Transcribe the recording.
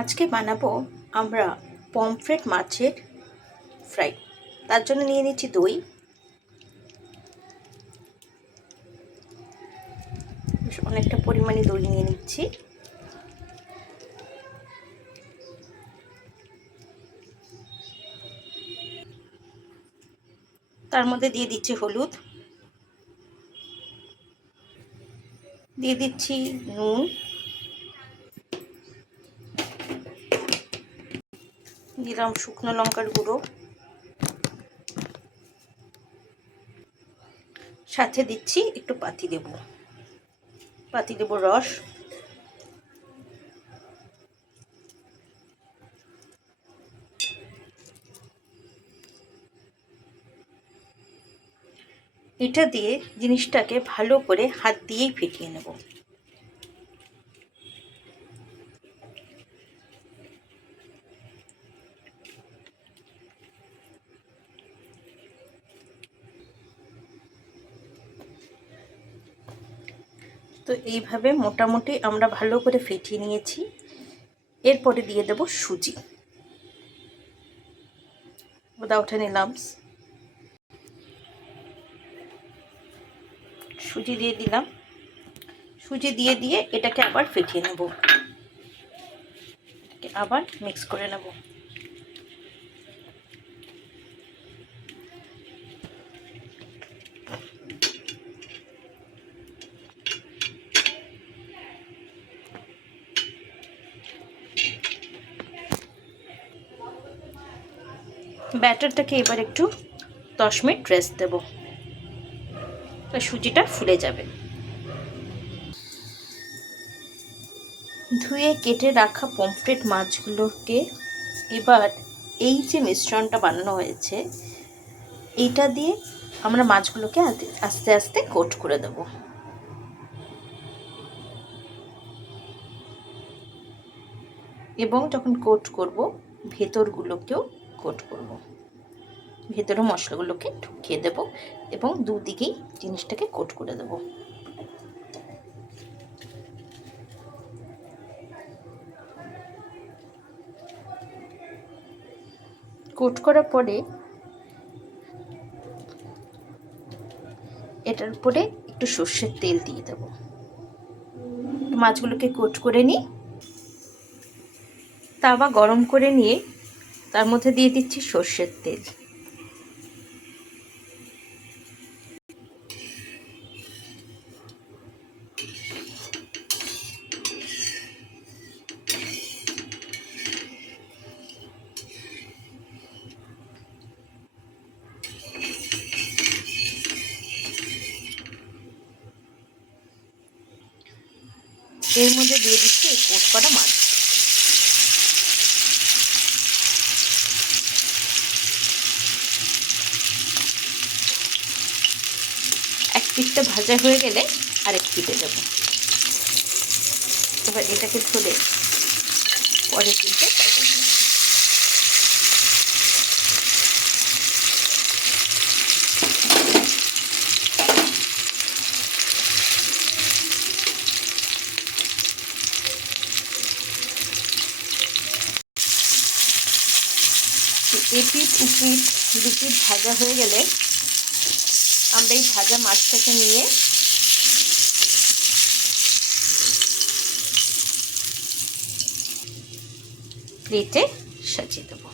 আজকে বানাবো আমরা পমফ্রেট মাছের ফ্রাই। তার জন্য নিয়ে নিচ্ছি দই, অনেকটা পরিমাণে দই নিয়ে নিচ্ছি। তার মধ্যে দিয়ে দিচ্ছি হলুদ, দিয়ে দিচ্ছি নুন, দিলাম শুকনো লঙ্কার গুঁড়ো, সাথে দিচ্ছি একটু পাতিলেবুর রস, এটা দিয়ে জিনিসটাকে ভালো করে হাত দিয়েই ফেটিয়ে নেব। তো এইভাবে মোটামুটি আমরা ভালো করে ফেটিয়ে নিয়েছি। এরপরে দিয়ে দেব সুজি উইদাউট এনি লাম্পস। সুজি দিয়ে দিলাম। সুজি দিয়ে এটাকে আবার ফেটিয়ে নেব, এটাকে আবার মিক্স করে নেব। ব্যাটারটাকে এবার একটু 10 মিনিট রেস্ট দেব, তো সুজিটা ফুলে যাবে। ধুয়ে কেটে রাখা পমফ্রেট মাছগুলোকে এবার এই যে মিশ্রণটা বানানো হয়েছে এইটা দিয়ে আমরা মাছগুলোকে আস্তে আস্তে কোট করে দেব। এবং যখন কোট করব ভেতরগুলোকেও কোট করব, ভেতরে মশলাগুলোকে ঢুকিয়ে দেব এবং দুদিকেই জিনিসটাকে কোট করে দেব। কোট করার পরে এটার উপরে একটু সর্ষের তেল দিয়ে দেব। মাছগুলোকে কোট করে নিই, তাওয়া গরম করে নিয়ে তার মধ্যে দিয়ে দিচ্ছি সর্ষের তেল। এর মধ্যে দিয়ে দিচ্ছি এই কোট করা মাছ। এক পিঠটা ভাজা হয়ে গেলে আরেক পিঠে দেবো। এবার এটাকে ধরে পরের পিঠে এপিঠ উপিঠ দুপিঠ ভাজা হয়ে গেলে আমরা এই ভাজা মাছটাকে নিয়ে প্লেটে সাজিয়ে দেব।